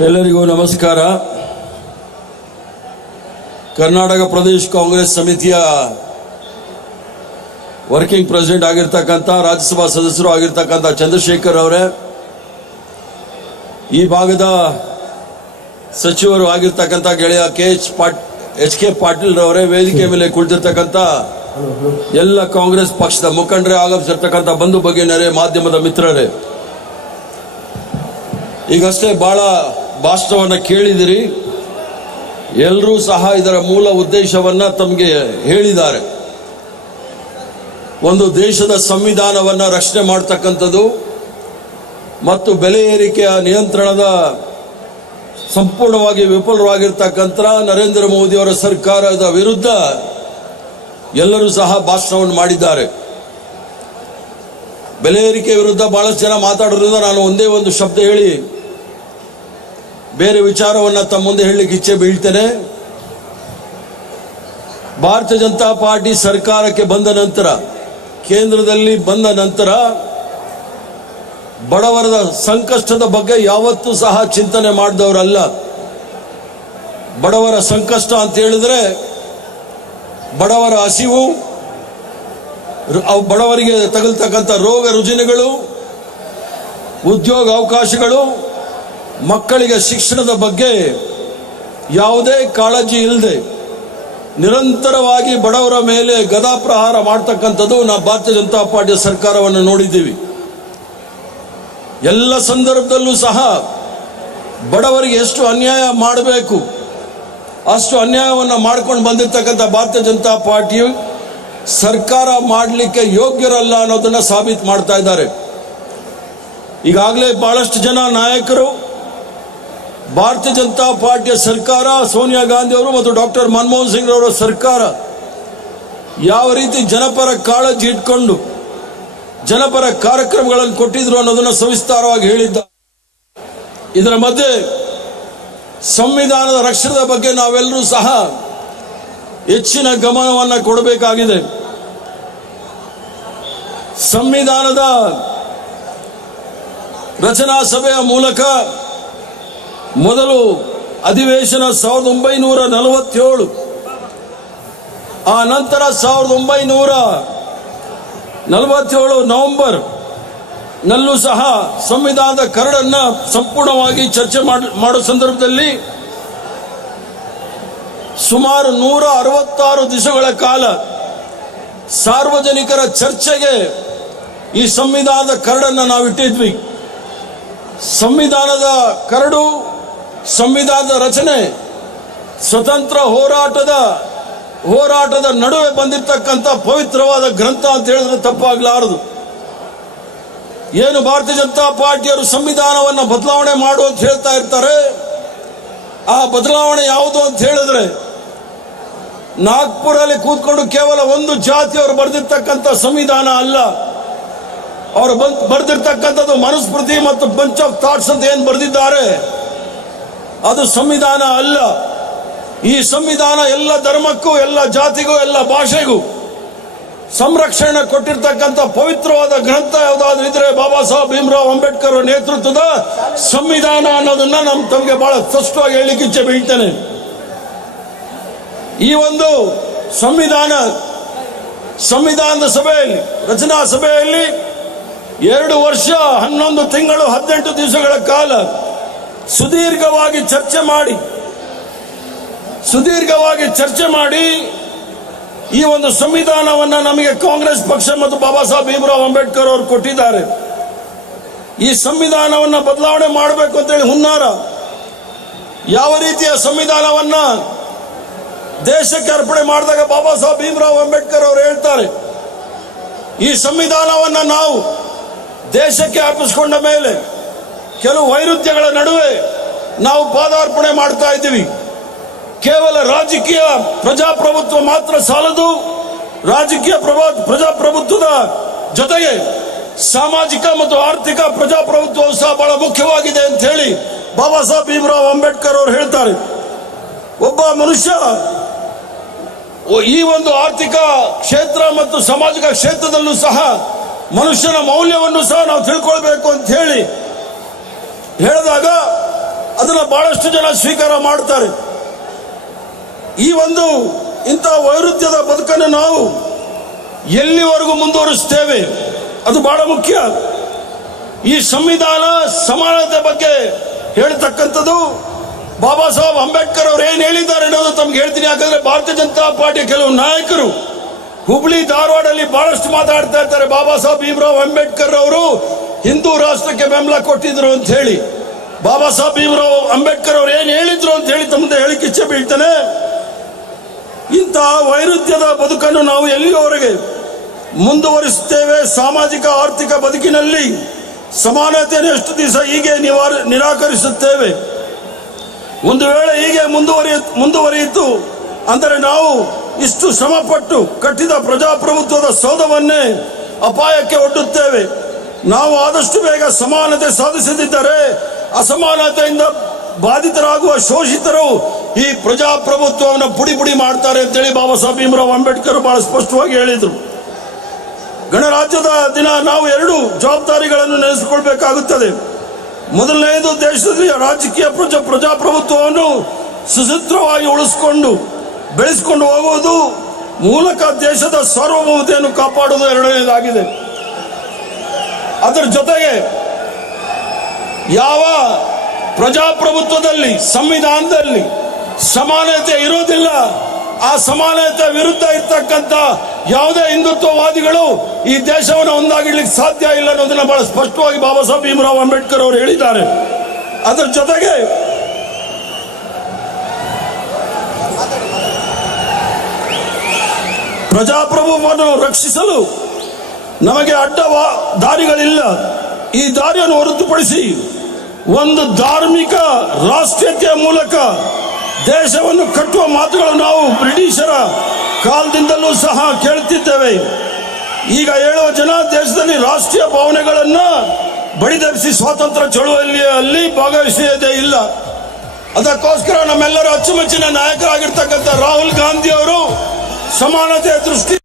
ಎಲ್ಲರಿಗೂ ನಮಸ್ಕಾರ. ಕರ್ನಾಟಕ ಪ್ರದೇಶ ಕಾಂಗ್ರೆಸ್ ಸಮಿತಿಯ ವರ್ಕಿಂಗ್ ಪ್ರೆಸಿಡೆಂಟ್ ಆಗಿರ್ತಕ್ಕಂಥ ರಾಜ್ಯಸಭಾ ಸದಸ್ಯರು ಆಗಿರ್ತಕ್ಕಂಥ ಚಂದ್ರಶೇಖರ್ ಅವರೇ, ಈ ಭಾಗದ ಸಚಿವರು ಆಗಿರ್ತಕ್ಕಂಥ ಗೆಳೆಯ ಎಚ್ ಕೆ ಪಾಟೀಲ್ ರವರೇ, ವೇದಿಕೆ ಮೇಲೆ ಕುಳಿತಿರ್ತಕ್ಕಂಥ ಎಲ್ಲ ಕಾಂಗ್ರೆಸ್ ಪಕ್ಷದ ಮುಖಂಡರೇ, ಆಗಮಿಸಿರ್ತಕ್ಕಂಥ ಬಂಧು ಭಗಿನಿಯರೇ, ಮಾಧ್ಯಮದ ಮಿತ್ರರೇ, ಈಗಷ್ಟೇ ಬಹಳ ಭಾಷಣವನ್ನು ಕೇಳಿದಿರಿ. ಎಲ್ಲರೂ ಸಹ ಇದರ ಮೂಲ ಉದ್ದೇಶವನ್ನ ತಮಗೆ ಹೇಳಿದ್ದಾರೆ. ಒಂದು ದೇಶದ ಸಂವಿಧಾನವನ್ನ ರಕ್ಷಣೆ ಮಾಡತಕ್ಕಂಥದ್ದು ಮತ್ತು ಬೆಲೆ ಏರಿಕೆಯ ನಿಯಂತ್ರಣದ ಸಂಪೂರ್ಣವಾಗಿ ವಿಫಲವಾಗಿರ್ತಕ್ಕಂಥ ನರೇಂದ್ರ ಮೋದಿಯವರ ಸರ್ಕಾರದ ವಿರುದ್ಧ ಎಲ್ಲರೂ ಸಹ ಭಾಷಣವನ್ನು ಮಾಡಿದ್ದಾರೆ. ಬೆಲೆ ಏರಿಕೆ ವಿರುದ್ಧ ಬಹಳಷ್ಟು ಜನ ಮಾತಾಡೋದ್ರಿಂದ ನಾನು ಒಂದೇ ಒಂದು ಶಬ್ದ ಹೇಳಿ ಬೇರೆ ವಿಚಾರವನ್ನು ತಮ್ಮ ಮುಂದೆ ಹೇಳಲಿಕ್ಕೆ ಇಚ್ಛೆ ಬೀಳ್ತೇನೆ. ಭಾರತೀಯ ಜನತಾ ಪಾರ್ಟಿ ಸರ್ಕಾರಕ್ಕೆ ಬಂದ ನಂತರ, ಕೇಂದ್ರದಲ್ಲಿ ಬಂದ ನಂತರ ಬಡವರ ಸಂಕಷ್ಟದ ಬಗ್ಗೆ ಯಾವತ್ತೂ ಸಹ ಚಿಂತನೆ ಮಾಡಿದವರಲ್ಲ. ಬಡವರ ಸಂಕಷ್ಟ ಅಂತ ಹೇಳಿದ್ರೆ ಬಡವರ ಹಸಿವು, ಬಡವರಿಗೆ ತಗಲ್ತಕ್ಕಂಥ ರೋಗ ರುಜಿನಗಳು, ಉದ್ಯೋಗ ಅವಕಾಶಗಳು, ಮಕ್ಕಳಿಗೆ ಶಿಕ್ಷಣದ ಬಗ್ಗೆ ಯಾವುದೇ ಕಾಳಜಿ ಇಲ್ಲದೆ ನಿರಂತರವಾಗಿ ಬಡವರ ಮೇಲೆ ಗದಾಪ್ರಹಾರ ಮಾಡ್ತಕ್ಕಂಥದ್ದು ನಾವು ಭಾರತೀಯ ಜನತಾ ಪಾರ್ಟಿಯ ಸರ್ಕಾರವನ್ನು ನೋಡಿದ್ದೀವಿ. ಎಲ್ಲ ಸಂದರ್ಭದಲ್ಲೂ ಸಹ ಬಡವರಿಗೆ ಎಷ್ಟು ಅನ್ಯಾಯ ಮಾಡಬೇಕು ಅಷ್ಟು ಅನ್ಯಾಯವನ್ನು ಮಾಡ್ಕೊಂಡು ಬಂದಿರತಕ್ಕಂಥ ಭಾರತೀಯ ಜನತಾ ಪಾರ್ಟಿಯು ಸರ್ಕಾರ ಮಾಡಲಿಕ್ಕೆ ಯೋಗ್ಯರಲ್ಲ ಅನ್ನೋದನ್ನ ಸಾಬೀತು ಮಾಡ್ತಾ ಇದ್ದಾರೆ. ಈಗಾಗಲೇ ಬಹಳಷ್ಟು ಜನ ನಾಯಕರು ಭಾರತೀಯ ಜನತಾ ಪಾರ್ಟಿಯ ಸರ್ಕಾರ, ಸೋನಿಯಾ ಗಾಂಧಿ ಅವರು ಮತ್ತು ಡಾಕ್ಟರ್ ಮನಮೋಹನ್ ಸಿಂಗ್ ಅವರ ಸರ್ಕಾರ ಯಾವ ರೀತಿ ಜನಪರ ಕಾಳಜಿ ಇಟ್ಕೊಂಡು ಜನಪರ ಕಾರ್ಯಕ್ರಮಗಳನ್ನು ಕೊಟ್ಟಿದ್ರು ಅನ್ನೋದನ್ನು ಸವಿಸ್ತಾರವಾಗಿ ಹೇಳಿದ್ದಾರೆ. ಇದರ ಮಧ್ಯೆ ಸಂವಿಧಾನದ ರಕ್ಷಣೆಯ ಬಗ್ಗೆ ನಾವೆಲ್ಲರೂ ಸಹ ಹೆಚ್ಚಿನ ಗಮನವನ್ನು ಕೊಡಬೇಕಾಗಿದೆ. ಸಂವಿಧಾನದ ರಚನಾ ಸಭೆಯ ಮೂಲಕ ಮೊದಲು ಅಧಿವೇಶನ 1947, ಆ ನಂತರ 1947 ನವೆಂಬರ್ ನಲ್ಲೂ ಸಹ ಸಂವಿಧಾನದ ಕರಡನ್ನ ಸಂಪೂರ್ಣವಾಗಿ ಚರ್ಚೆ ಮಾಡೋ ಸಂದರ್ಭದಲ್ಲಿ ಸುಮಾರು 166 ದಿವಸಗಳ ಕಾಲ ಸಾರ್ವಜನಿಕರ ಚರ್ಚೆಗೆ ಈ ಸಂವಿಧಾನದ ಕರಡನ್ನು ನಾವು ಇಟ್ಟಿದ್ವಿ. ಸಂವಿಧಾನದ ಕರಡು, ಸಂವಿಧಾನದ ರಚನೆ ಸ್ವತಂತ್ರ ಹೋರಾಟದ ನಡುವೆ ಬಂದಿರತಕ್ಕಂಥ ಪವಿತ್ರವಾದ ಗ್ರಂಥ ಅಂತ ಹೇಳಿದ್ರೆ ತಪ್ಪಾಗಲಾರದು. ಏನು ಭಾರತೀಯ ಜನತಾ ಪಾರ್ಟಿಯವರು ಸಂವಿಧಾನವನ್ನು ಬದಲಾವಣೆ ಮಾಡು ಅಂತ ಹೇಳ್ತಾ ಇರ್ತಾರೆ, ಆ ಬದಲಾವಣೆ ಯಾವುದು ಅಂತ ಹೇಳಿದ್ರೆ ನಾಗ್ಪುರಲ್ಲಿ ಕೂತ್ಕೊಂಡು ಕೇವಲ ಒಂದು ಜಾತಿಯವರು ಬರೆದಿರ್ತಕ್ಕಂಥ ಸಂವಿಧಾನ ಅಲ್ಲ. ಅವರು ಬರೆದಿರ್ತಕ್ಕಂಥದ್ದು ಮನುಸ್ಮೃತಿ ಮತ್ತು ಬಂಚ್ ಆಫ್ ಥಾಟ್ಸ್ ಅಂತ ಏನು ಬರೆದಿದ್ದಾರೆ ಅದು ಸಂವಿಧಾನ ಅಲ್ಲ. ಈ ಸಂವಿಧಾನ ಎಲ್ಲ ಧರ್ಮಕ್ಕೂ, ಎಲ್ಲ ಜಾತಿಗೂ, ಎಲ್ಲ ಭಾಷೆಗೂ ಸಂರಕ್ಷಣೆ ಕೊಟ್ಟಿರ್ತಕ್ಕಂಥ ಪವಿತ್ರವಾದ ಗ್ರಂಥ ಯಾವುದಾದ್ರೂ ಇದ್ರೆ ಬಾಬಾ ಸಾಹೇಬ್ ಭೀಮರಾವ್ ಅಂಬೇಡ್ಕರ್ ನೇತೃತ್ವದ ಸಂವಿಧಾನ ಅನ್ನೋದನ್ನ ತಮಗೆ ಬಹಳ ಸ್ಪಷ್ಟವಾಗಿ ಹೇಳಲಿಕ್ಕೆ ಇಚ್ಛೆ ಬೀಳ್ತೇನೆ. ಈ ಒಂದು ಸಂವಿಧಾನದ ಸಭೆಯಲ್ಲಿ, ರಚನಾ ಸಭೆಯಲ್ಲಿ 2 ವರ್ಷ 11 ತಿಂಗಳು 18 ದಿವಸಗಳ ಕಾಲ ಸುದೀರ್ಘವಾಗಿ ಚರ್ಚೆ ಮಾಡಿ ಈ ಒಂದು ಸಂವಿಧಾನವನ್ನು ನಮಗೆ ಕಾಂಗ್ರೆಸ್ ಪಕ್ಷ ಮತ್ತು ಬಾಬಾ ಸಾಹೇಬ್ ಭೀಮರಾವ್ ಅಂಬೇಡ್ಕರ್ ಅವರು ಕೊಟ್ಟಿದ್ದಾರೆ. ಈ ಸಂವಿಧಾನವನ್ನು ಬದಲಾವಣೆ ಮಾಡಬೇಕು ಅಂತೇಳಿ ಹುನ್ನಾರ. ಯಾವ ರೀತಿಯ ಸಂವಿಧಾನವನ್ನ ದೇಶಕ್ಕೆ ಅರ್ಪಣೆ ಮಾಡಿದಾಗ ಬಾಬಾ ಸಾಹೇಬ್ ಭೀಮರಾವ್ ಅಂಬೇಡ್ಕರ್ ಅವರು ಹೇಳ್ತಾರೆ, ಈ ಸಂವಿಧಾನವನ್ನ ನಾವು ದೇಶಕ್ಕೆ ಅರ್ಪಿಸಿಕೊಂಡ ಮೇಲೆ ಕೆಲವು ವೈರುಧ್ಯಗಳ ನಡುವೆ ನಾವು ಪಾದಾರ್ಪಣೆ ಮಾಡ್ತಾ ಇದ್ದೀವಿ. ಕೇವಲ ರಾಜಕೀಯ ಪ್ರಜಾಪ್ರಭುತ್ವ ಮಾತ್ರ ಸಾಲದು, ರಾಜಕೀಯ ಪ್ರಜಾಪ್ರಭುತ್ವದ ಜೊತೆಗೆ ಸಾಮಾಜಿಕ ಮತ್ತು ಆರ್ಥಿಕ ಪ್ರಜಾಪ್ರಭುತ್ವವು ಸಹ ಬಹಳ ಮುಖ್ಯವಾಗಿದೆ ಅಂತ ಹೇಳಿ ಬಾಬಾ ಸಾಹೇಬ್ ಭೀಮರಾವ್ ಅಂಬೇಡ್ಕರ್ ಅವರು ಹೇಳ್ತಾರೆ. ಒಬ್ಬ ಮನುಷ್ಯ ಈ ಒಂದು ಆರ್ಥಿಕ ಕ್ಷೇತ್ರ ಮತ್ತು ಸಾಮಾಜಿಕ ಕ್ಷೇತ್ರದಲ್ಲೂ ಸಹ ಮನುಷ್ಯನ ಮೌಲ್ಯವನ್ನು ಸಹ ನಾವು ತಿಳ್ಕೊಳ್ಬೇಕು ಅಂತ ಹೇಳಿದಾಗ ಅದು ಅದನ್ನ ಬಹಳಷ್ಟು ಜನ ಸ್ವೀಕಾರ ಮಾಡ್ತಾರೆ. ಈ ಒಂದು ಇಂಥ ವೈರುಧ್ಯದ ಬದುಕನ್ನು ನಾವು ಎಲ್ಲಿವರೆಗೂ ಮುಂದುವರಿಸ್ತೇವೆ ಅದು ಬಹಳ ಮುಖ್ಯ. ಈ ಸಂವಿಧಾನ ಸಮಾನತೆ ಬಗ್ಗೆ ಹೇಳ್ತಕ್ಕಂಥದ್ದು ಬಾಬಾ ಸಾಹೇಬ್ ಅಂಬೇಡ್ಕರ್ ಅವರು ಏನು ಹೇಳಿದ್ದಾರೆ ಅನ್ನೋದು ತಮ್ಗೆ ಹೇಳ್ತೀನಿ. ಯಾಕಂದ್ರೆ ಭಾರತೀಯ ಜನತಾ ಪಾರ್ಟಿಯ ಕೆಲವು ನಾಯಕರು ಹುಬ್ಳಿ ಧಾರವಾಡಲ್ಲಿ ಬಹಳಷ್ಟು ಮಾತಾಡ್ತಾ ಇರ್ತಾರೆ. ಬಾಬಾ ಸಾಹೇಬ್ ಭೀಮರಾವ್ ಅಂಬೇಡ್ಕರ್ ಅವರು ಹಿಂದೂ ರಾಷ್ಟ್ರಕ್ಕೆ ಬೆಂಬಲ ಕೊಟ್ಟಿದ್ರು ಅಂತ ಹೇಳಿ. ಬಾಬಾ ಸಾಹೇಬ್ ಭೀಮರಾವ್ ಅಂಬೇಡ್ಕರ್ ಅವರು ಏನು ಹೇಳಿದ್ರು ಅಂತ ಹೇಳಿ ತಮ್ಮದೇ ಹೇಳಿಕೆ ಇಚ್ಛೆ ಬೀಳ್ತಾನೆ. ಇಂತಹ ವೈರುಧ್ಯದ ಬದುಕನ್ನು ನಾವು ಎಲ್ಲಿಯವರೆಗೆ ಮುಂದುವರಿಸುತ್ತೇವೆ? ಸಾಮಾಜಿಕ ಆರ್ಥಿಕ ಬದುಕಿನಲ್ಲಿ ಸಮಾನತೆಯನ್ನು ಎಷ್ಟು ದಿವಸ ಹೀಗೆ ನಿರಾಕರಿಸುತ್ತೇವೆ? ಒಂದು ವೇಳೆ ಹೀಗೆ ಮುಂದುವರಿಯಿತು ಅಂದರೆ ನಾವು ಇಷ್ಟು ಶ್ರಮಪಟ್ಟು ಕಟ್ಟಿದ ಪ್ರಜಾಪ್ರಭುತ್ವದ ಸೌಧವನ್ನೇ ಅಪಾಯಕ್ಕೆ ಒಡ್ಡುತ್ತೇವೆ. ನಾವು ಆದಷ್ಟು ಬೇಗ ಸಮಾನತೆ ಸಾಧಿಸದಿದ್ದರೆ ಅಸಮಾನತೆಯಿಂದ ಬಾಧಿತರಾಗುವ ಶೋಷಿತರು ಈ ಪ್ರಜಾಪ್ರಭುತ್ವವನ್ನು ಪುಡಿ ಪುಡಿ ಮಾಡ್ತಾರೆ ಅಂತೇಳಿ ಬಾಬಾ ಸಾಹೇಬ್ ಭೀಮರಾವ್ ಅಂಬೇಡ್ಕರ್ ಬಹಳ ಸ್ಪಷ್ಟವಾಗಿ ಹೇಳಿದರು. ಗಣರಾಜ್ಯದ ದಿನ ನಾವು ಎರಡು ಜವಾಬ್ದಾರಿಗಳನ್ನು ನೆನೆಸಿಕೊಳ್ಬೇಕಾಗುತ್ತದೆ. ಮೊದಲನೆಯದು, ದೇಶದಲ್ಲಿ ರಾಜಕೀಯ ಪ್ರಜಾಪ್ರಭುತ್ವವನ್ನು ಸುಸೂತ್ರವಾಗಿ ಉಳಿಸಿಕೊಂಡು ಬೆಳೆಸಿಕೊಂಡು ಹೋಗುವುದು ಮೂಲಕ ದೇಶದ ಸಾರ್ವಭೌಮತೆಯನ್ನು ಕಾಪಾಡುವುದು ಎರಡನೇದಾಗಿದೆ. ಅದರ ಜೊತೆಗೆ ಯಾವ ಪ್ರಜಾಪ್ರಭುತ್ವದಲ್ಲಿ ಸಂವಿಧಾನದಲ್ಲಿ ಸಮಾನತೆ ಇರೋದಿಲ್ಲ, ಆ ಸಮಾನತೆ ವಿರುದ್ಧ ಇರ್ತಕ್ಕಂಥ ಯಾವುದೇ ಹಿಂದುತ್ವವಾದಿಗಳು ಈ ದೇಶವನ್ನು ಒಂದಾಗಿಡ್ಲಿಕ್ಕೆ ಸಾಧ್ಯ ಇಲ್ಲ ಅನ್ನೋದನ್ನ ಬಹಳ ಸ್ಪಷ್ಟವಾಗಿ ಬಾಬಾ ಸಾಹೇಬ್ ಭೀಮರಾವ್ ಅಂಬೇಡ್ಕರ್ ಅವರು ಹೇಳಿದ್ದಾರೆ. ಅದರ ಜೊತೆಗೆ ಪ್ರಜಾಪ್ರಭುತ್ವವನ್ನು ರಕ್ಷಿಸಲು ನಮಗೆ ದಾರಿಗಳಿಲ್ಲ. ಈ ದಾರಿಯನ್ನು ಹೊರತುಪಡಿಸಿ ಒಂದು ಧಾರ್ಮಿಕ ರಾಷ್ಟ್ರೀಯತೆಯ ಮೂಲಕ ದೇಶವನ್ನು ಕಟ್ಟುವ ಮಾತುಗಳು ನಾವು ಬ್ರಿಟಿಷರ ಕಾಲದಿಂದಲೂ ಸಹ ಕೇಳುತ್ತಿದ್ದೇವೆ. ಈಗ ಹೇಳುವ ಜನ ದೇಶದಲ್ಲಿ ರಾಷ್ಟ್ರೀಯ ಭಾವನೆಗಳನ್ನು ಬಡಿದೆಬ್ಬಿಸಿ ಸ್ವಾತಂತ್ರ್ಯ ಚಳುವಳಿಯಲ್ಲಿ ಭಾಗವಹಿಸುವುದೇ ಇಲ್ಲ. ಅದಕ್ಕೋಸ್ಕರ ನಮ್ಮೆಲ್ಲರ ಅಚ್ಚುಮೆಚ್ಚಿನ ನಾಯಕರಾಗಿರ್ತಕ್ಕಂಥ ರಾಹುಲ್ ಗಾಂಧಿ ಅವರು ಸಮಾನತೆಯ ದೃಷ್ಟಿ